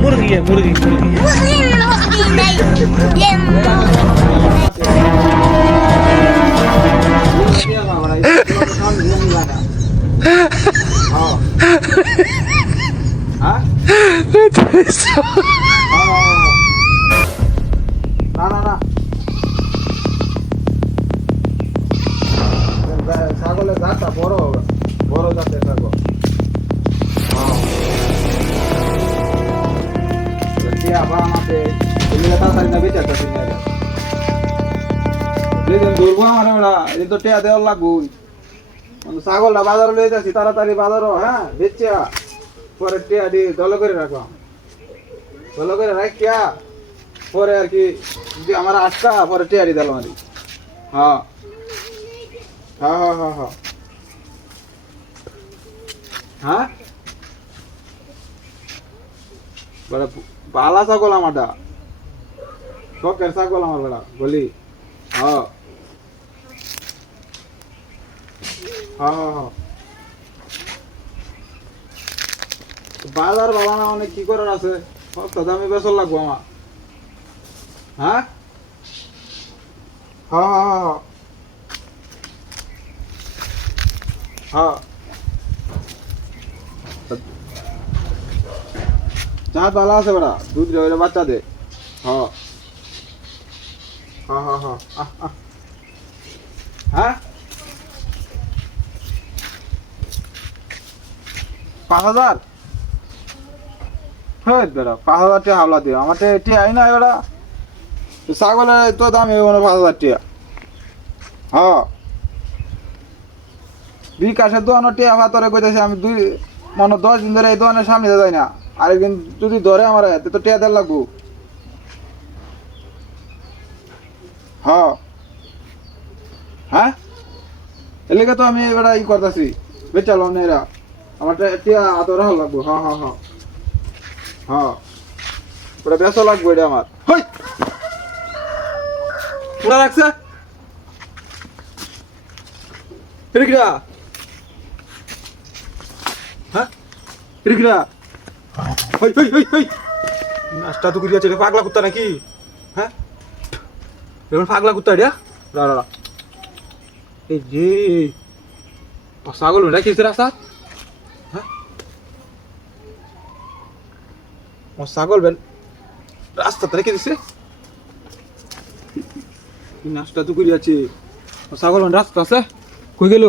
মুরগি মুরগি মুরগি না না না ছাগলের জাতটা বড় হবে, বড় জাতের ছাগল। টিয়া বানাতে এগুলো তাড়াতাড়ি না বেঁচে আছে যেদিন ধরবো আমার ওরা এদিন তো টিয়া দেওয়ার লাগবো। ছাগলটা বাজারে লয়ে যাচ্ছি তাড়াতাড়ি বাজারও, হ্যাঁ বেচছে পরে টিয়া দিয়ে দলে করে রাখো, দলে করে রাখিয়া পরে আর কি যদি আমার আটটা পরে টিয়া দিয়ে দিল আর কি। হ্যাঁ হ্যাঁ হ্যাঁ হ্যাঁ হ্যাঁ হ্যাঁ বড় বালা ছাগল আমারটা, শখের ছাগল আমার বড় বলি। হ্যাঁ হ্যাঁ হ্যাঁ হ্যাঁ বাজার বাবা না অনেক কি করার আছে, সস্তা দামে বেসর লাগবো আমার। হ্যাঁ হ্যাঁ হ্যাঁ হ্যাঁ যা ভালো আছে বেড়া, দুধ রইলে বাচ্চা দে। হ্যাঁ হ্যাঁ হ্যাঁ হ্যাঁ হ্যাঁ 5,000 হ্যাঁ বেড়া 5,000 টাকা হাওলা দিও আমার টিয়া আই না বেড়া, ছাগলের তো দাম এই 5,000 টাকা। হ্যাঁ বিকাশের দোকানো টিয়া ভাতরে কইতেছে আমি 10 দিন ধরে এই দোকানের সামনে যাই না, আরেকদিন যদি ধরে আমার হাতে তো টিয়া দেওয়ার লাগবো। হ্যাঁ হ্যাঁ এলাকা তো আমি এবার ই করতেছি বেচালো না এরা আমার টিয়া আদরা লাগবো। হ্যাঁ হ্যাঁ হ্যাঁ হ্যাঁ ওটা বেচা লাগবো এটা আমার। হই পুরা রাখছে রিকরা, হ্যাঁ রিকরা হই হই হই হই নাস্তা তো করিয়াছে রে, পাগলা কুত্তা নাকি? হ্যাঁ এবার পাগলা কুত্তা এটা রা রা এই যে ছাগল মেয়েটা কিসে রাস্তা? হ্যাঁ ও ছাগল বেন রাস্তাতে রেখে দিছে, নাস্তা তো করিয়াছে ছাগল রাস্তা আছে কই গেল?